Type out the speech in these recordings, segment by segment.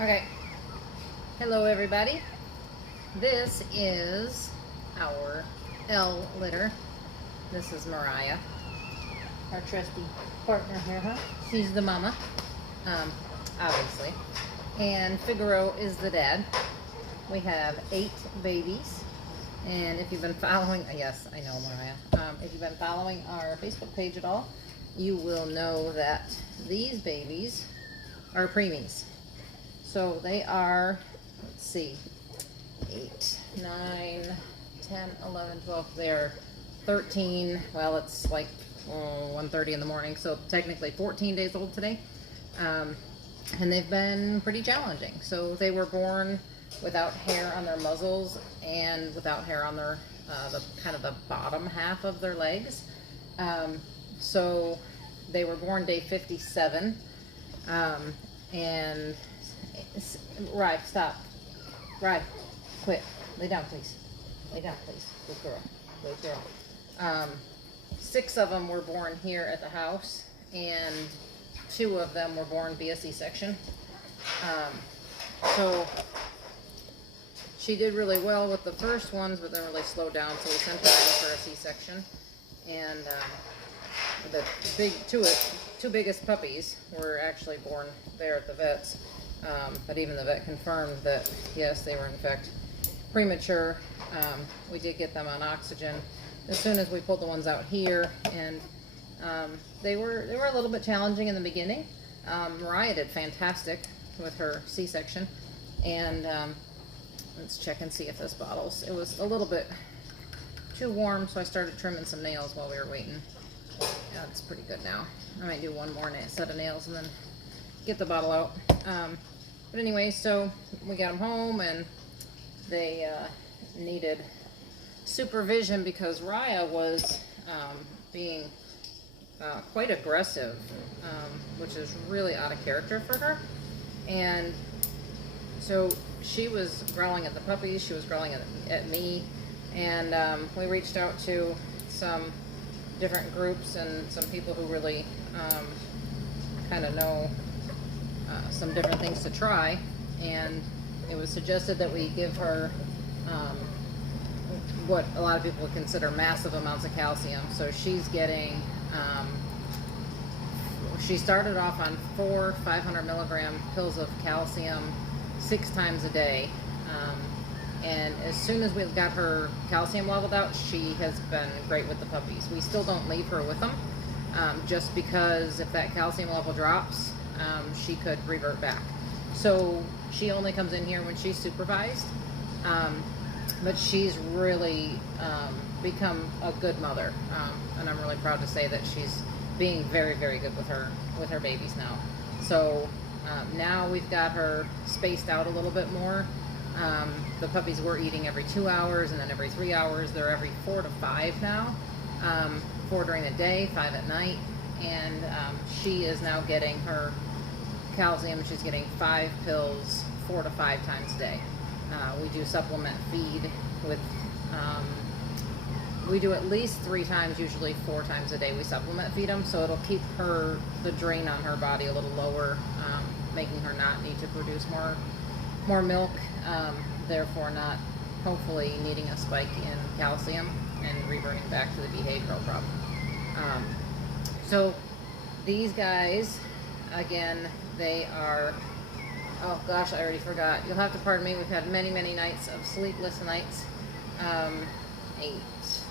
Okay. Hello, everybody. This is our L litter. This is Miriah, our trusty partner here, huh? She's the mama, obviously. And Figero is the dad. We have 8 babies. And if you've been following, yes, I know, Miriah. If you've been following our Facebook page at all, you will know that these babies are preemies. So they are, let's see, 8, 9, 10, 11, 12. They're 13. Well, it's like 1:30 in the morning, so technically 14 days old today. And they've been pretty challenging. So they were born without hair on their muzzles and without hair on their the kind of the bottom half of their legs. So they were born day 57, and Rye, stop. Rye, quit. Lay down, please. Lay down, please. Good girl. Good girl. 6 of them were born here at the house, and 2 of them were born via C-section. So she did really well with the first ones, but then really slowed down, so we sent her in for a C-section. And the two biggest puppies were actually born there at the vet's. But even the vet confirmed that, yes, they were in fact premature. We did get them on oxygen as soon as we pulled the ones out here, and they were a little bit challenging in the beginning. Miriah did fantastic with her C-section, and let's check and see if this bottles. It was a little bit too warm, so I started trimming some nails while we were waiting. Yeah, it's pretty good now. I might do one more set of nails and then get the bottle out. But anyway, so we got them home, and they needed supervision because Raya was being quite aggressive, which is really out of character for her. And so she was growling at the puppies, she was growling at me, and we reached out to some different groups and some people who really kind of know some different things to try, and it was suggested that we give her what a lot of people would consider massive amounts of calcium. So she's getting, she started off on 4 500 milligram pills of calcium 6 times a day, and as soon as we've got her calcium leveled out, she has been great with the puppies. We still don't leave her with them, just because if that calcium level drops, she could revert back. So she only comes in here when she's supervised, but she's really become a good mother, and I'm really proud to say that she's being very, very good with her babies now. So now we've got her spaced out a little bit more. The puppies were eating every 2 hours and then every 3 hours. They're every 4 to 5 now, 4 during the day, 5 at night, and she is now getting her calcium. She's getting 5 pills 4 to 5 times a day. We do supplement feed with, we do at least 3 times, usually 4 times a day we supplement feed them, so it'll keep the drain on her body a little lower, making her not need to produce more milk, therefore not hopefully needing a spike in calcium and reverting back to the behavioral problem. So these guys, again, they are, oh gosh, I already forgot. You'll have to pardon me. We've had many, many nights of sleepless nights. 8.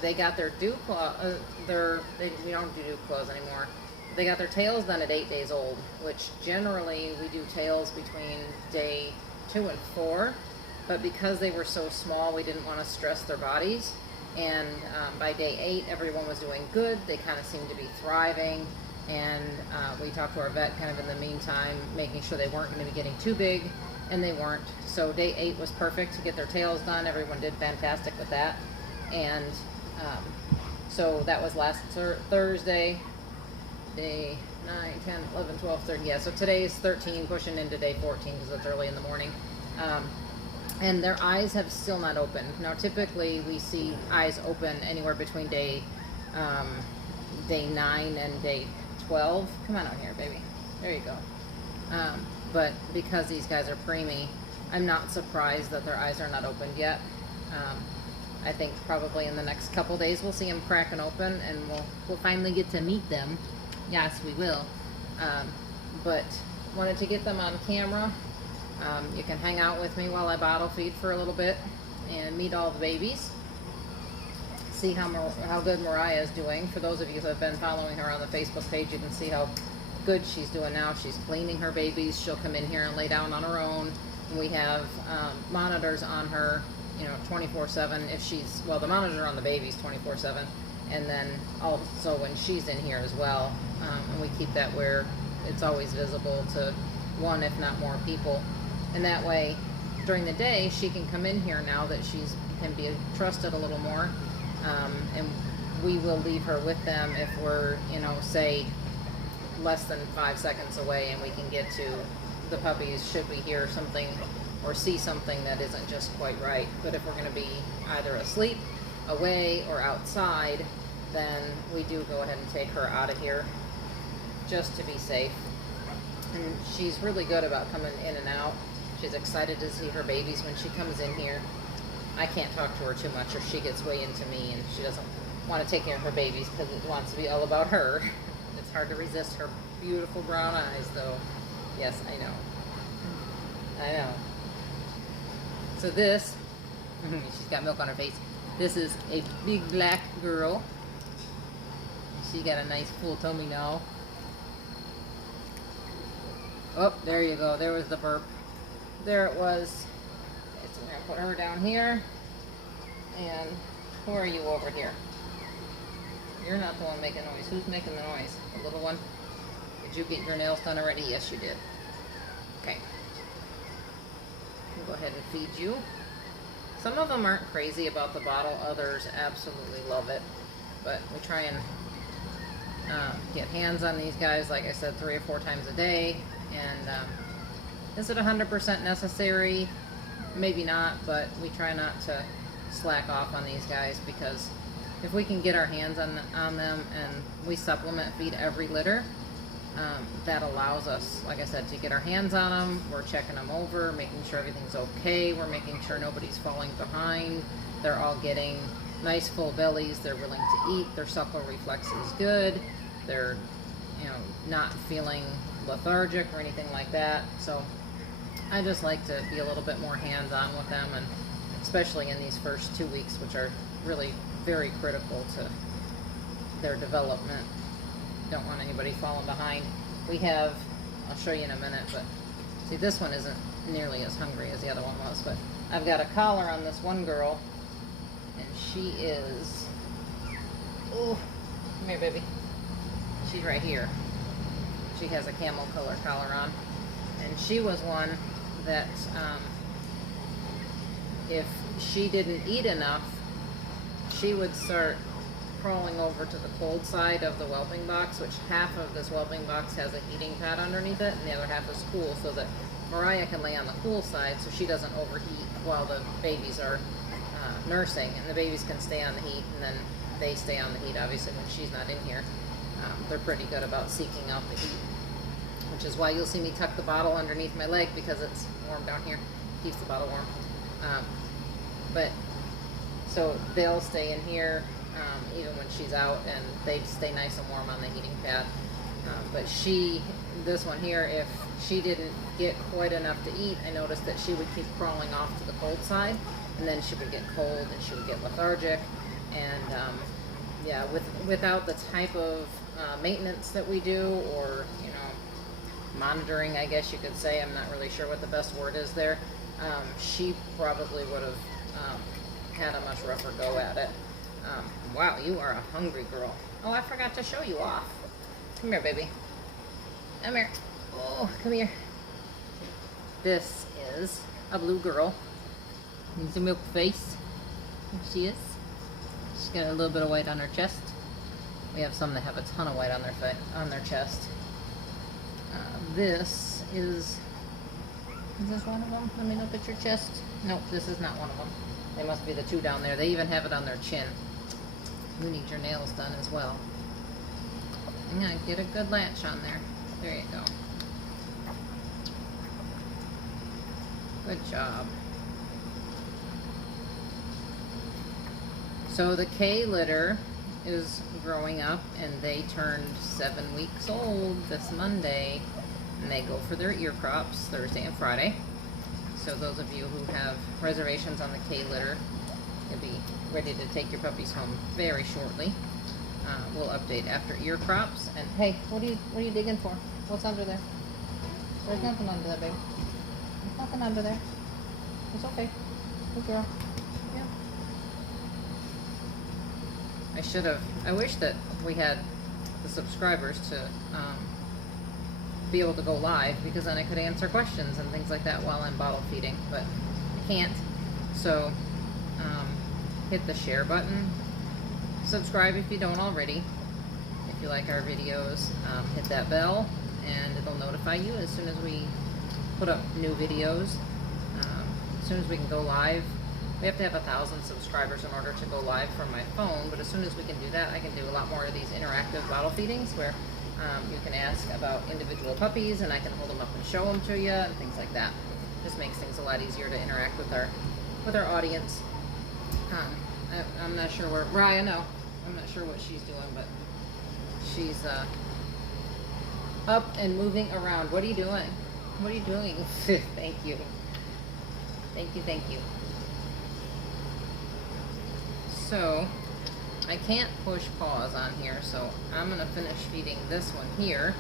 They got their dew claw, we don't do dew claws anymore. They got their tails done at 8 days old, which generally we do tails between day 2 and 4. But because they were so small, we didn't want to stress their bodies. And by day 8, everyone was doing good. They kind of seemed to be thriving. And we talked to our vet kind of in the meantime, making sure they weren't going to be getting too big, and they weren't. So day 8 was perfect to get their tails done. Everyone did fantastic with that. And so that was last Thursday, day 9, 10, 11, 12, 13. Yeah, so today's 13, pushing into day 14 because it's early in the morning. And their eyes have still not opened. Now, typically we see eyes open anywhere between day 9 and day 12. Come on out here, baby. There you go. but because these guys are preemie, I'm not surprised that their eyes are not opened yet. I think probably in the next couple days we'll see them cracking open, and we'll finally get to meet them. Yes, we will. But wanted to get them on camera. You can hang out with me while I bottle feed for a little bit and meet all the babies. See how good Miriah is doing. For those of you who have been following her on the Facebook page, you can see how good she's doing now. She's cleaning her babies. She'll come in here and lay down on her own. And we have monitors on her, 24/7. If she's, well, the monitor on the babies 24/7, and then also when she's in here as well. And we keep that where it's always visible to one, if not more people. And that way, during the day, she can come in here now that can be trusted a little more. And we will leave her with them if we're, say less than 5 seconds away, and we can get to the puppies should we hear something or see something that isn't just quite right. But if we're going to be either asleep, away, or outside, then we do go ahead and take her out of here just to be safe. And she's really good about coming in and out. She's excited to see her babies when she comes in here. I can't talk to her too much or she gets way into me, and she doesn't want to take care of her babies because it wants to be all about her. It's hard to resist her beautiful brown eyes, though. Yes, I know. So this, she's got milk on her face. This is a big black girl. She got a nice full tummy now. Oh, there you go. There was the burp. There it was. Okay, so we're going to put her down here. And who are you over here? You're not the one making noise. Who's making the noise? The little one? Did you get your nails done already? Yes, you did. Okay. We'll go ahead and feed you. Some of them aren't crazy about the bottle. Others absolutely love it. But we try and get hands on these guys, like I said, 3 or 4 times a day. And is it 100% necessary? Maybe not, but we try not to slack off on these guys, because if we can get our hands on them, and we supplement feed every litter, that allows us, like I said, to get our hands on them. We're checking them over, making sure everything's okay. We're making sure nobody's falling behind. They're all getting nice full bellies. They're willing to eat. Their suckle reflex is good. They're, not feeling lethargic or anything like that. So I just like to be a little bit more hands-on with them, and especially in these first 2 weeks, which are really very critical to their development. Don't want anybody falling behind. We have, I'll show you in a minute, but see, this one isn't nearly as hungry as the other one was, but I've got a collar on this one girl, and she is, oh, come here, baby. She's right here. She has a camel color collar on, and she was one that if she didn't eat enough, she would start crawling over to the cold side of the whelping box, which half of this whelping box has a heating pad underneath it, and the other half is cool, so that Miriah can lay on the cool side so she doesn't overheat while the babies are nursing, and the babies can stay on the heat, and then they stay on the heat, obviously, when she's not in here. They're pretty good about seeking out the heat, which is why you'll see me tuck the bottle underneath my leg, because it's warm down here. Keeps the bottle warm. But so they'll stay in here even when she's out, and they stay nice and warm on the heating pad. But this one here, if she didn't get quite enough to eat, I noticed that she would keep crawling off to the cold side, and then she would get cold and she would get lethargic. And yeah, without the type of maintenance that we do, or monitoring, I guess you could say, I'm not really sure what the best word is there, she probably would have had a much rougher go at it. Wow, you are a hungry girl. Oh, I forgot to show you off. Come here, baby. Come here. Oh, come here. This is a blue girl. Needs a milk face. There she is. She's got a little bit of white on her chest. We have some that have a ton of white on their chest. This is this one of them? Let me look at your chest. Nope, this is not one of them. They must be the 2 down there. They even have it on their chin. You need your nails done as well. I'm gonna get a good latch on there. There you go. Good job. So the K litter is growing up, and they turned 7 weeks old this Monday, and they go for their ear crops Thursday and Friday. So those of you who have reservations on the K litter, you'll be ready to take your puppies home very shortly. We'll update after ear crops. And hey, what are you digging for? What's under there? There's nothing under there, baby. There's nothing under there. It's okay. Good girl. Yeah. I wish that we had the subscribers to be able to go live, because then I could answer questions and things like that while I'm bottle feeding, but I can't. So hit the share button, subscribe if you don't already. If you like our videos, hit that bell and it'll notify you as soon as we put up new videos. As soon as we can go live. We have to have 1,000 subscribers in order to go live from my phone, but as soon as we can do that, I can do a lot more of these interactive bottle feedings where you can ask about individual puppies and I can hold them up and show them to you and things like that. Just makes things a lot easier to interact with our audience. I'm not sure where Miriah, no, I'm not sure what she's doing, but she's up and moving around. What are you doing? What are you doing? Thank you. Thank you, thank you. So, I can't push pause on here, so I'm going to finish feeding this one here,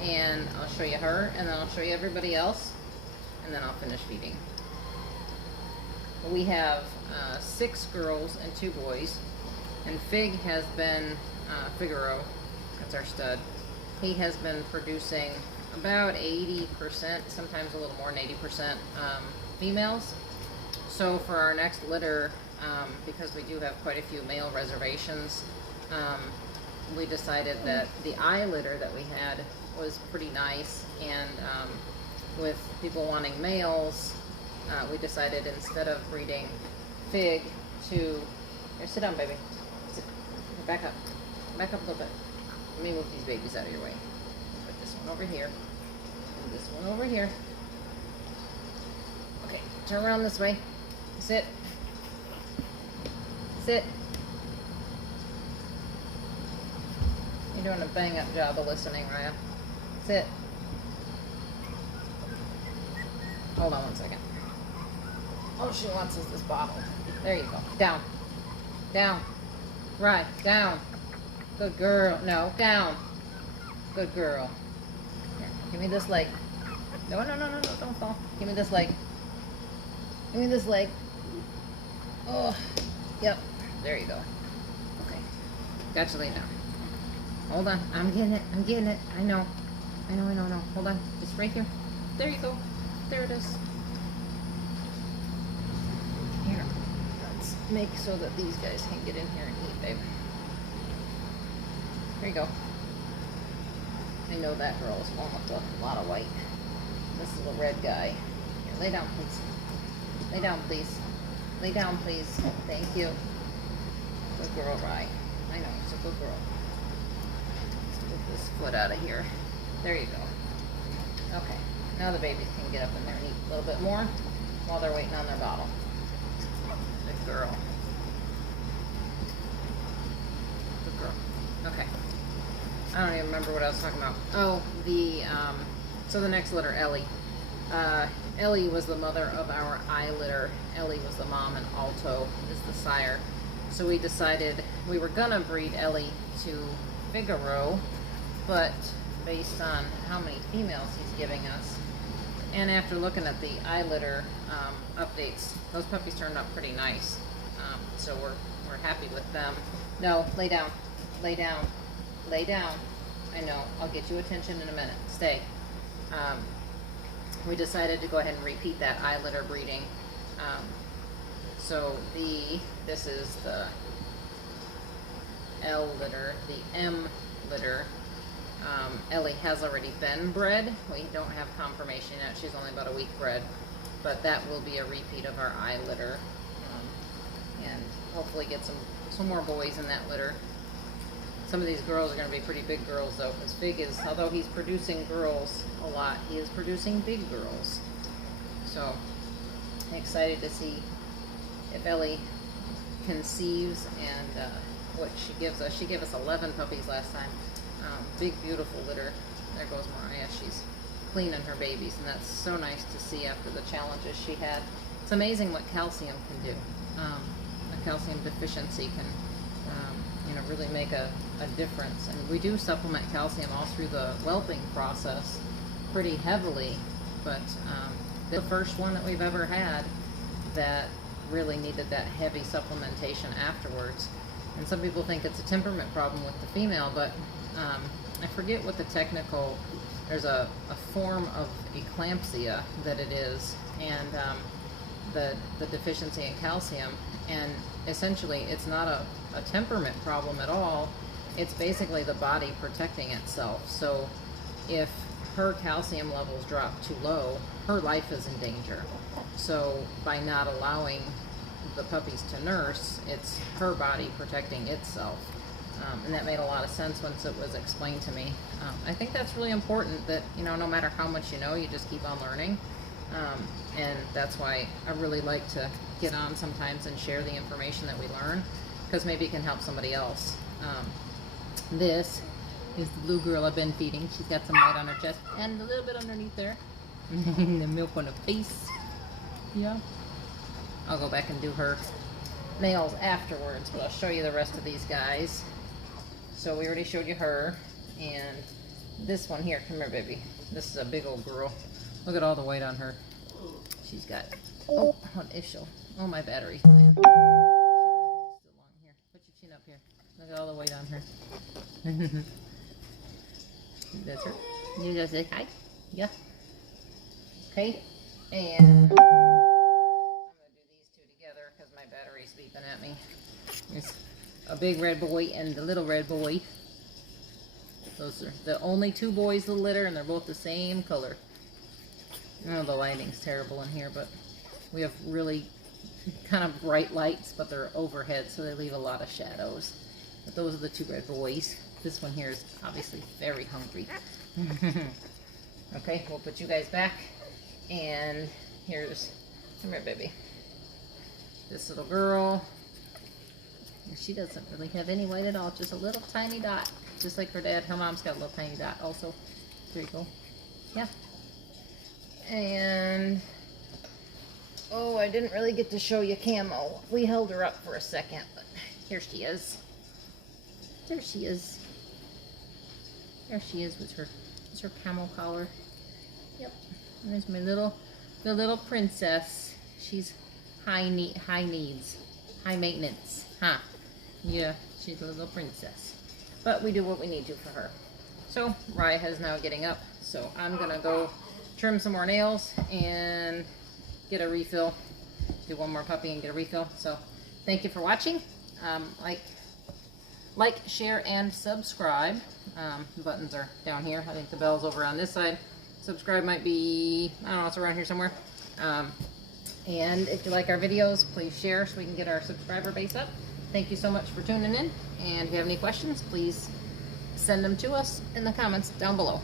and I'll show you her, and then I'll show you everybody else, and then I'll finish feeding. We have 6 girls and 2 boys, and Fig has been, Figero, that's our stud, he has been producing about 80%, sometimes a little more than 80% females. So for our next litter, because we do have quite a few male reservations, we decided that the eye litter that we had was pretty nice, and with people wanting males, we decided instead of breeding Fig to, here, sit down, baby, sit. Back up a little bit. Let me move these babies out of your way. Put this one over here, and this one over here. Okay, turn around this way, sit. Sit. You're doing a bang-up job of listening, Miriah. Sit. Hold on 1 second. All she wants is this bottle. There you go. Down. Down. Right. Down. Good girl. No. Down. Good girl. Here. Give me this leg. No. Don't fall. Give me this leg. Give me this leg. Oh. Yep. There you go. Okay. Got you laid down. Hold on. I'm getting it. I know. Hold on. Just right here. There you go. There it is. Here. Let's make so that these guys can get in here and eat, babe. There you go. I know that girl is one with a lot of white. This little red guy. Here, lay down, please. Lay down, please. Lay down, please. Thank you. Good girl, Rye. I know, it's a good girl. Let's move this foot out of here. There you go. Okay, now the babies can get up in there and eat a little bit more while they're waiting on their bottle. Good girl. Good girl. Okay. I don't even remember what I was talking about. Oh, so the next litter, Ellie. Ellie was the mother of our eye litter. Ellie was the mom, and Alto is the sire. So we decided we were gonna breed Ellie to Figero, but based on how many females he's giving us, and after looking at the eye litter updates, those puppies turned out pretty nice. So we're happy with them. No, lay down, lay down, lay down. I know, I'll get you attention in a minute. Stay. We decided to go ahead and repeat that eye litter breeding. So this is the L litter, the M litter. Ellie has already been bred. We don't have confirmation yet. She's only about a week bred, but that will be a repeat of our eye litter, and hopefully get some more boys in that litter. Some of these girls are going to be pretty big girls though, because Fig is, although he's producing girls a lot, he is producing big girls. So excited to see if Ellie conceives and what she gives us. She gave us 11 puppies last time. Big, beautiful litter. There goes Miriah. She's cleaning her babies, and that's so nice to see after the challenges she had. It's amazing what calcium can do. A calcium deficiency can, really make a difference. And we do supplement calcium all through the whelping process pretty heavily, but the first one that we've ever had that really needed that heavy supplementation afterwards. And some people think it's a temperament problem with the female, but I forget what the technical, there's a form of eclampsia that it is, and the deficiency in calcium, and essentially it's not a temperament problem at all. It's basically the body protecting itself. So if her calcium levels drop too low, her life is in danger. So by not allowing the puppies to nurse, it's her body protecting itself. And that made a lot of sense once it was explained to me. I think that's really important, that no matter how much you know, you just keep on learning. And that's why I really like to get on sometimes and share the information that we learn, because maybe it can help somebody else. This is the blue girl I've been feeding. She's got some white on her chest and a little bit underneath there. The milk on her face. Yeah. I'll go back and do her nails afterwards, but I'll show you the rest of these guys. So we already showed you her, and this one here, come here baby. This is a big old girl. Look at all the white on her. She's got, oh, what is she? Oh, my battery's dying. She won't hold still long. Here, put your chin up here. Look at all the weight on her. That's her. You guys say hi? Yeah. Okay. And I'm going to do these two together because my battery's beeping at me. There's a big red boy and the little red boy. Those are the only two boys in the litter, and they're both the same color. Oh, the lighting's terrible in here, but we have really kind of bright lights, but they're overhead, so they leave a lot of shadows. But those are the two red boys. This one here is obviously very hungry. Okay, we'll put you guys back. And here's, come here, baby. This little girl. She doesn't really have any white at all, just a little tiny dot. Just like her dad. Her mom's got a little tiny dot also. There you go. Yeah. And, oh, I didn't really get to show you Camo. We held her up for a second, but here she is. There she is. There she is with her, it's her camo collar. Yep. And there's my the little princess. She's high needs, high maintenance, huh? Yeah, she's a little princess. But we do what we need to for her. So Rye is now getting up, so I'm gonna go trim some more nails and get a refill. Do one more puppy and get a refill. So thank you for watching. Like, share, and subscribe. The buttons are down here. I think the bell's over on this side. Subscribe might be, I don't know, it's around here somewhere. And if you like our videos, please share so we can get our subscriber base up. Thank you so much for tuning in. And if you have any questions, please send them to us in the comments down below.